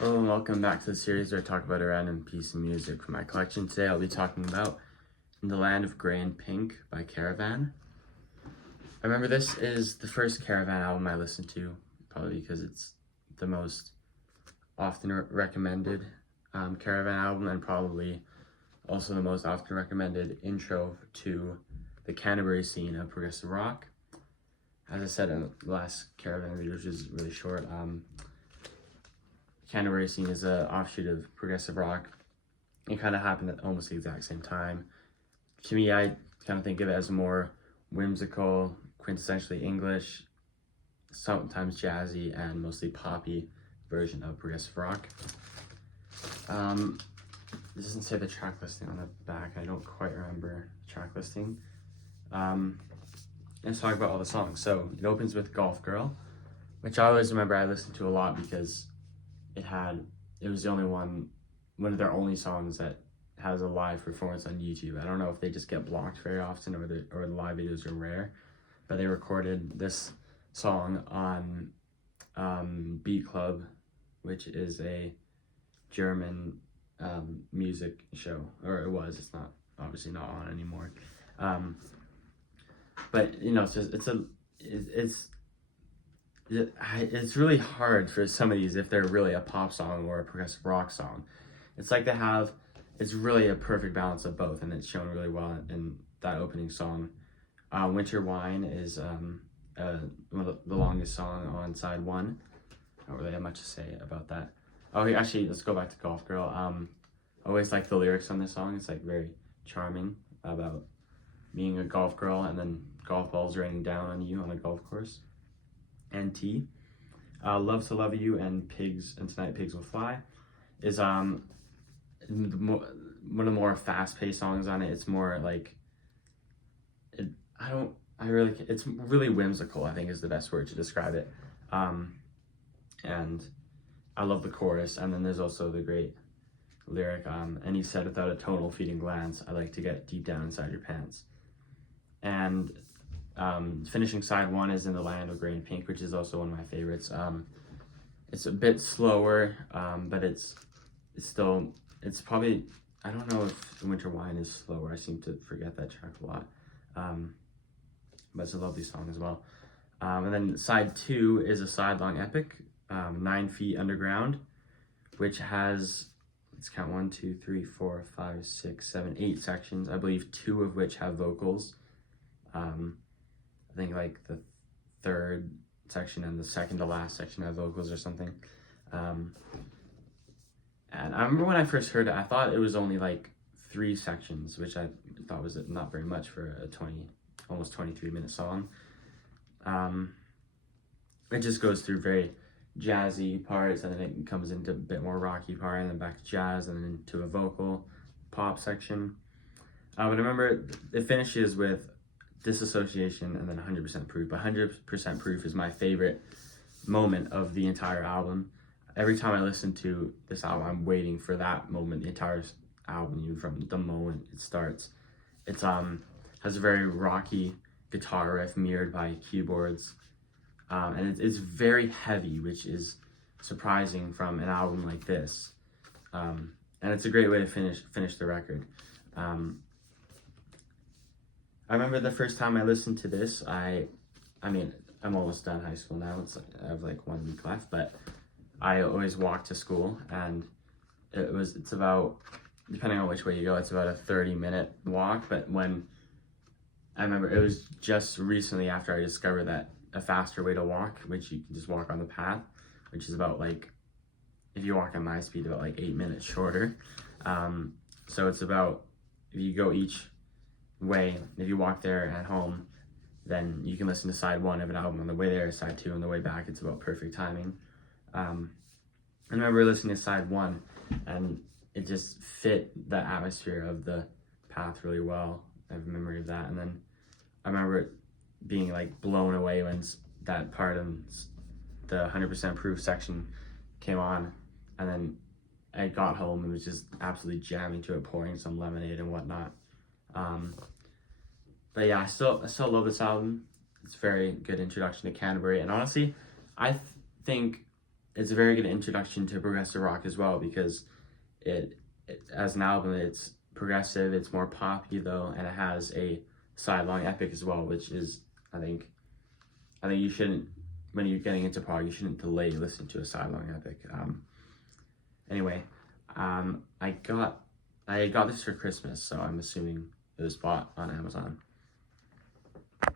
Hello and welcome back to the series where I talk about a random piece of music from my collection. Today I'll be talking about In the Land of Grey and Pink by Caravan. I remember this is the first Caravan album I listened to, probably because it's the most often recommended Caravan album, and probably also the most often recommended intro to the Canterbury scene of progressive rock. As I said in the last Caravan video, which is really short, Canterbury scene is an offshoot of progressive rock. It kind of happened at almost the exact same time. To me, I kind of think of it as a more whimsical, quintessentially English, sometimes jazzy, and mostly poppy version of progressive rock. This doesn't say the track listing on the back. I don't quite remember the track listing. Let's talk about all the songs. So it opens with Golf Girl, which I always remember I listened to a lot because it was the only one of their only songs that has a live performance on YouTube. I don't know if they just get blocked very often or the live videos are rare, but they recorded this song on Beat Club, which is a German music show, or it was. It's not, obviously not on anymore. But you know, it's really hard for some of these if they're really a pop song or a progressive rock song. It's like it's really a perfect balance of both, and it's shown really well in that opening song. Winter Wine is one of the longest song on side one. I don't really have much to say about that. Oh, actually, let's go back to Golf Girl. I always like the lyrics on this song. It's like very charming about being a golf girl and then golf balls raining down on you on a golf course. And Love to Love You and Pigs and Tonight Pigs Will Fly is one of the more fast-paced songs on it. It's more like it's really whimsical, I think is the best word to describe it. And I love the chorus, and then there's also the great lyric, and he said, without a tonal feeding glance, I like to get deep down inside your pants. And finishing side one is In the Land of Grey and Pink, which is also one of my favorites. It's a bit slower, but it's probably, I don't know if Winter Wine is slower. I seem to forget that track a lot. But it's a lovely song as well. And then side two is a side-long epic, 9 Feet Underground, which has, let's count 1, 2, 3, 4, 5, 6, 7, 8 sections. I believe 2 of which have vocals. I think like the third section and the second to last section have vocals or something. And I remember when I first heard it, I thought it was only like 3 sections, which I thought was not very much for a almost 23-minute song. It just goes through very jazzy parts, and then it comes into a bit more rocky part, and then back to jazz, and then into a vocal pop section. But I remember it finishes with Disassociation and then 100% Proof. But 100% Proof is my favorite moment of the entire album. Every time I listen to this album, I'm waiting for that moment. The entire album, even from the moment it starts, it's has a very rocky guitar riff mirrored by keyboards, and it's very heavy, which is surprising from an album like this. And it's a great way to finish the record. I remember the first time I listened to this, I mean, I'm almost done high school now. I have like 1 week left, but I always walk to school, and it's about, depending on which way you go, it's about a 30-minute walk. But I remember it was just recently after I discovered that a faster way to walk, which you can just walk on the path, which is about like, if you walk at my speed, about like 8 minutes shorter. So it's about, if you go each way, if you walk there at home, then you can listen to side one of an album on the way there, side two on the way back. It's about perfect timing. I remember listening to side one, and it just fit the atmosphere of the path really well. I have a memory of that. And then I remember it being like blown away when that part of the 100% Proof section came on, and then I got home and was just absolutely jamming to it, pouring some lemonade and whatnot. But yeah, I still love this album. It's a very good introduction to Canterbury, and honestly, I think it's a very good introduction to progressive rock as well, because it as an album, it's progressive, it's more poppy though, and it has a sidelong epic as well, which is, I think, you shouldn't, when you're getting into prog, you shouldn't delay listening to a sidelong epic. Anyway, I got this for Christmas, so I'm assuming it was bought on Amazon.